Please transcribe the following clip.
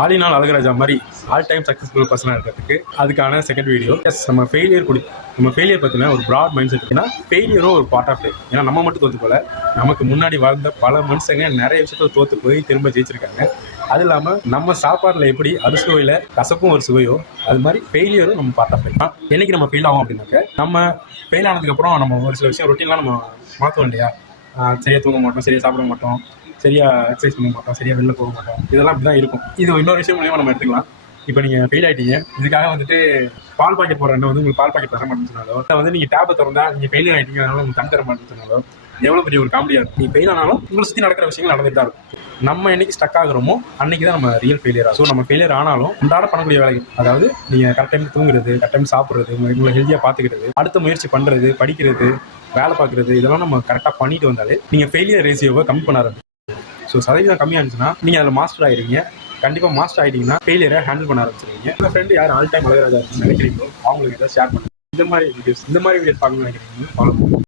ஆலினால் அழகராஜா மாதிரி all time successful பர்சனாக இருக்கிறதுக்கு அதுக்கான செகண்ட் வீடியோ. எஸ், நம்ம ஃபெயிலியர் பற்றின ஒரு ப்ராட் மைண்ட் செட் இருக்குன்னா ஃபெயிலியரும் ஒரு பார்ட் ஆஃப் லைஃப். ஏன்னா நம்ம மட்டும் தோற்று போல, நமக்கு முன்னாடி வாழ்ந்த பல மனுஷங்க நிறைய விஷயத்தில் தோற்று போய் திரும்ப ஜெயிச்சிருக்காங்க. அது இல்லாமல் நம்ம சாப்பாட்டில் எப்படி அறுசுவையில் கசப்பும் ஒரு சுவையோ அது மாதிரி ஃபெயிலியரும் நம்ம பார்ட் ஆஃப் லைஃப் தான். என்றைக்கு நம்ம ஃபெயில் ஆகும் அப்படின்னாக்க, நம்ம ஃபெயில் ஆனதுக்கப்புறம் நம்ம ஒரு சில விஷயம் ரொட்டீன்லாம் நம்ம மாற்றுவோம் இல்லையா? சரியாக தூங்க மாட்டோம், சரியாக சாப்பிட மாட்டோம், சரியாக எக்ஸசைஸ் பண்ண மாட்டோம், சரியாக வெளில போக மாட்டோம். இதெல்லாம் அப்படி தான் இருக்கும். இது இன்னொரு விஷயம் மூலியமாக நம்ம எடுத்துக்கலாம். இப்போ நீங்கள் ஃபெயில் ஆகிட்டீங்க, இதுக்காக வந்துட்டு பால் பாக்கெட் போடுற வந்து உங்களுக்கு பால் பாக்கெட் தர மாட்டேன்னு சொன்னாலோ, வந்து நீங்கள் டேப்பை திறந்தா நீங்கள் ஃபெயில் ஆகிட்டீங்க அதனால உங்களுக்கு தண்ணி தர மாட்டேன்னு சொன்னாலோ, எவ்வளோ பெரிய ஒரு காமெடியாக இருக்கும். நீங்கள் ஃபெயில் ஆனாலும் உங்களை சுற்றி நடக்கிற விஷயங்கள் நடந்துட்டு தான் இருக்கும். நம்ம என்னைக்கு ஸ்டக் ஆகுறோமோ அன்றைக்கி தான் நம்ம ரியல் ஃபெயிலியர் ஆகும். ஸோ நம்ம ஃபெயிலியர் ஆனாலும் அன்றாட பண்ணக்கூடிய வேலைகள், அதாவது நீங்கள் கரெக்ட் டைம் தூங்குறது, கரெக்ட் டைம் சாப்பிட்றது, உங்களை ஹெல்த்தியாக பார்த்துக்கிறது, அடுத்த முயற்சி பண்ணுறது, படிக்கிறது, வேலை பார்க்குறது, இதெல்லாம் நம்ம கரெக்டாக பண்ணிட்டு வந்தாலே நீங்கள் ஃபெயிலியர் ரேஷியோவை கம்மி பண்ண ஆரம்பிக்கும். ஸோ சதவீதம் கம்மியாக இருந்துச்சுன்னா நீங்கள் அதில் மாஸ்டர் ஆகிடுவீங்க. கண்டிப்பாக மாஸ்டர் ஆகிட்டீங்கன்னா ஃபெயிலியரை ஹேண்டில் பண்ண ஆரம்பிச்சிருவீங்க. உங்கள் ஃப்ரெண்டு யார் ஆல் டைம் அழகராஜா நினைக்கிறீங்களோ அவங்களுக்கு எதாவது ஷேர் பண்ணுங்கள். இந்த மாதிரி வீடியோஸ் பார்க்கணும்னு நினைக்கிறீங்க ஃபாலோ பண்ணுங்க.